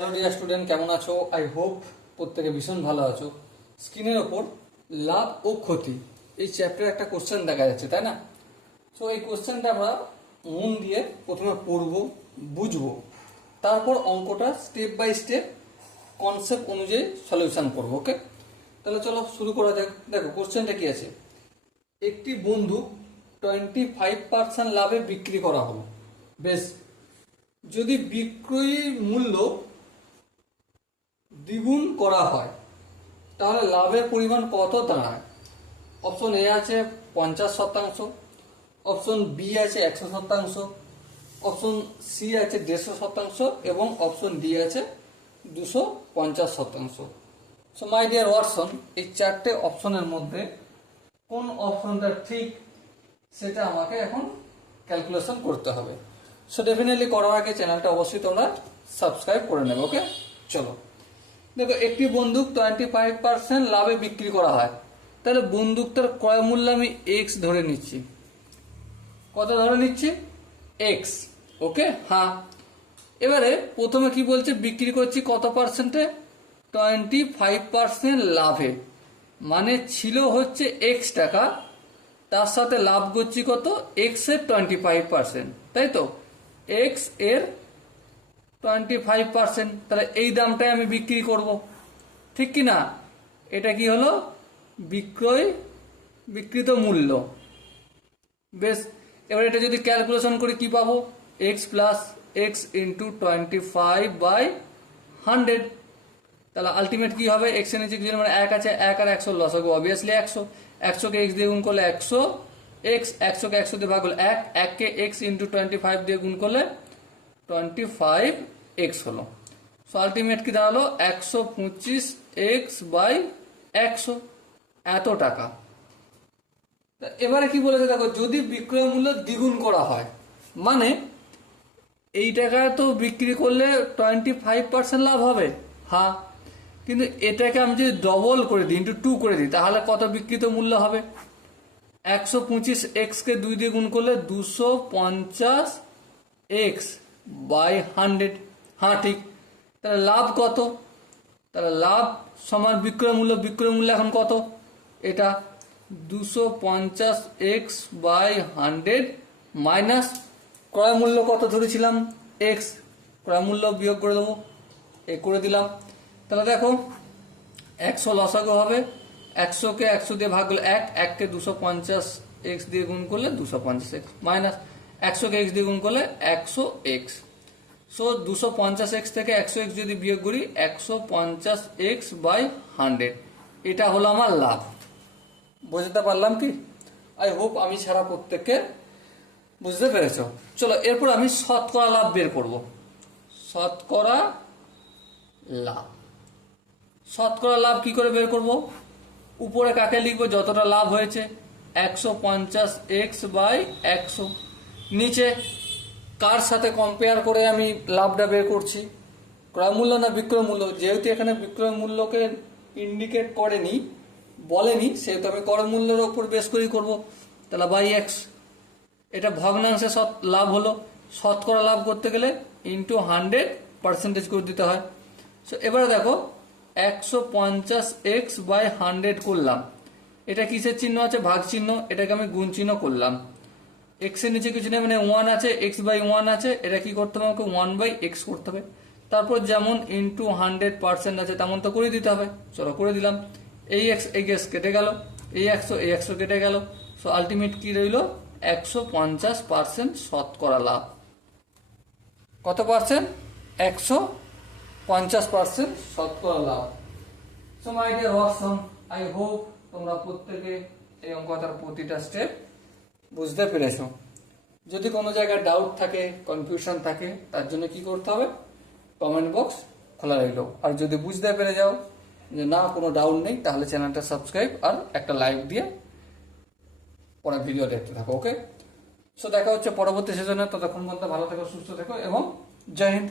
Hello dear student, কেমন আছো? I hope প্রত্যেকে ভীষণ ভালো আছো। স্ক্রিনের ওপর লাভ ও ক্ষতি এই চ্যাপ্টারে একটা কোশ্চেন দেখা যাচ্ছে, তাই না? সো এই কোশ্চেনটা আমরা মন দিয়ে প্রথমে পড়বো, বুঝবো, তারপর অঙ্কটা স্টেপ বাই স্টেপ কনসেপ্ট অনুযায়ী সলিউশন করবো। ওকে, তাহলে চলো শুরু করা যাক। দেখো কোশ্চেনটা কি আছে। একটি বন্দুক 25% লাভে বিক্রি করা হলো। বেশ, যদি বিক্রয়ী মূল্য দ্বিগুণ করা হয় তাহলে লাভের পরিমাণ কত দাঁড়ায়? অপশন এ আছে 50%, অপশন বি আছে 100%, অপশন সি আছে 150% এবং অপশন ডি আছে 250%। সো মাই ডিয়ার ওয়াটসন, এই চারটে অপশনের মধ্যে কোন অপশনটা ঠিক সেটা আমাকে এখন ক্যালকুলেশন করতে হবে। সো ডেফিনেটলি করার আগে চ্যানেলটা অবশ্যই তোমরা সাবস্ক্রাইব করে নেবে। ওকে, চলো। দেখো, একটি বন্দুক 25% লাভে বিক্রি করা হয়, তাহলে বন্দুকটার ক্রয় মূল্য আমি এক্স ধরে নিচ্ছি। কত ধরে নিচ্ছি? এক্স। ওকে, হ্যাঁ। এবারে প্রথমে কি বলছে, বিক্রি করছি কত পার্সেন্টে? 25% লাভে, মানে ছিল হচ্ছে এক্স টাকা, তার সাথে লাভ করছি কত? এক্স এর 25%, তাই তো? এক্স এর 25%, তাহলে এই দামটাই আমি বিক্রি করব, ঠিক কি না? এটা কি হলো? বিকৃত মূল্য। বেশ, এবার এটা যদি ক্যালকুলেশন করি কি পাবো? X plus x into 25/100। তাহলে আলটিমেট কি হবে? এক্স এর নিচে কিছু মানে এক আছে, এক আর 100 লস হবে অবভিয়াসলি 100। 100 কে এক্স দিয়ে গুণ করলে 100 এক্স, 100 কে 100 দিয়ে ভাগ করলে 1, 1 কে এক্স ইন্টু 25 দিয়ে গুণ করলে 25 এক্স হলো। সো আলটিমেট কি দাঁড়ালো? 125 এক্স বাই 100, এত টাকা। এবারে কি বলেছে দেখো, যদি বিক্রয় মূল্য দ্বিগুণ করা হয়, মানে এই টাকায় তো বিক্রি করলে 25% লাভ হবে, হ্যাঁ। কিন্তু এটাকে আমি যদি ডবল করে দিই, ইন্টু 2 করে দিই, তাহলে কত বিক্রিত মূল্য হবে? 125 এক্স কে 2 দিয়ে গুণ করলে 250 এক্স বাই 100। হ্যাঁ, ঠিক। তাহলে লাভ কত? তাহলে লাভ সমান বিক্রয় মূল্য। বিক্রয় মূল্য এখন কত? এটা 250 এক্স বাই 100 মাইনাস ক্রয় মূল্য কত ধরেছিলাম? এক্স। ক্রয় মূল্য বিয়োগ করে দেবো, এ করে দিলাম। তাহলে দেখো 100 লসাগু হবে, 100 কে 100 দিয়ে ভাগ করলে 1, 1 কে 250 এক্স দিয়ে গুণ করলে 250 এক্স মাইনাস 100 কে এক্স দিয়ে গুণ করলে 100 এক্স। সো 250 এক্স থেকে 100 এক্স যদি বিয়োগ করি 150 এক্স বাই 100, এটা হলো আমার লাভ। বুঝতে পারলাম কি? আই হোপ আমি ছাড়া প্রত্যেককে বুঝতে পেরেছ। চলো, এরপর আমি শতকরা লাভ বের করব। শতকরা লাভ, শতকরা লাভ কি করে বের করব? উপরে কাকে লিখবো? যতটা লাভ হয়েছে 150 এক্স বাই 100। নিচে কার সাথে কম্পেয়ার করে আমি লাভটা বের করছি? ক্রয় মূল্য না বিক্রয় মূল্য? যেহেতু এখানে বিক্রয় মূল্যকে ইন্ডিকেট করেনি, বলেনি, সেহেতু আমি ক্রয় মূল্যের ওপর বেস করেই করবো। তাহলে বাই এক্স। এটা ভগ্নাংশে লাভ হলো। শতকরা লাভ করতে গেলে ইন্টু 100% করে দিতে হয়। সো এবারে দেখো 150 এক্স বাই 100 করলাম, এটা কিসের চিহ্ন আছে? ভাগ চিহ্ন। এটাকে আমি গুণ চিহ্ন করলাম। এক্স এর নিচে কিছু নেই, মানে 1 আছে, এক্স বাই 1 আছে, এটা কি করতে হবে? আমাকে 1 বাই এক্স করতে হবে। তারপর যেমন ইন্টু 100% আছে তেমন তো করে দিতে হবে। চলো করে দিলাম। এই এক্স কেটে গেল, এই 100 কেটে গেল। সো আলটিমেট কি রইল? 150% শতকরা লাভ। কত পার্সেন্ট? 150% শতকরা লাভ। So my dear Watson, I hope তোমরা প্রত্যেকে এই অঙ্কটার প্রতিটা স্টেপ বুঝতে পেরেছো। যদি কোনো জায়গায় ডাউট থাকে, কনফিউশন থাকে, তার জন্য কি করতে হবে? কমেন্ট বক্স খোলা রইল। আর যদি বুঝতে পেরে যাও যে না, কোনো ডাউট নেই, তাহলে চ্যানেলটা সাবস্ক্রাইব আর একটা লাইক দিয়ে পরে ভিডিও দেখতে থাকো। ওকে, সো দেখা হচ্ছে পরবর্তী সেশনে। ততক্ষণ পর্যন্ত ভালো থেকো, সুস্থ থেকো এবং জয় হিন্দ।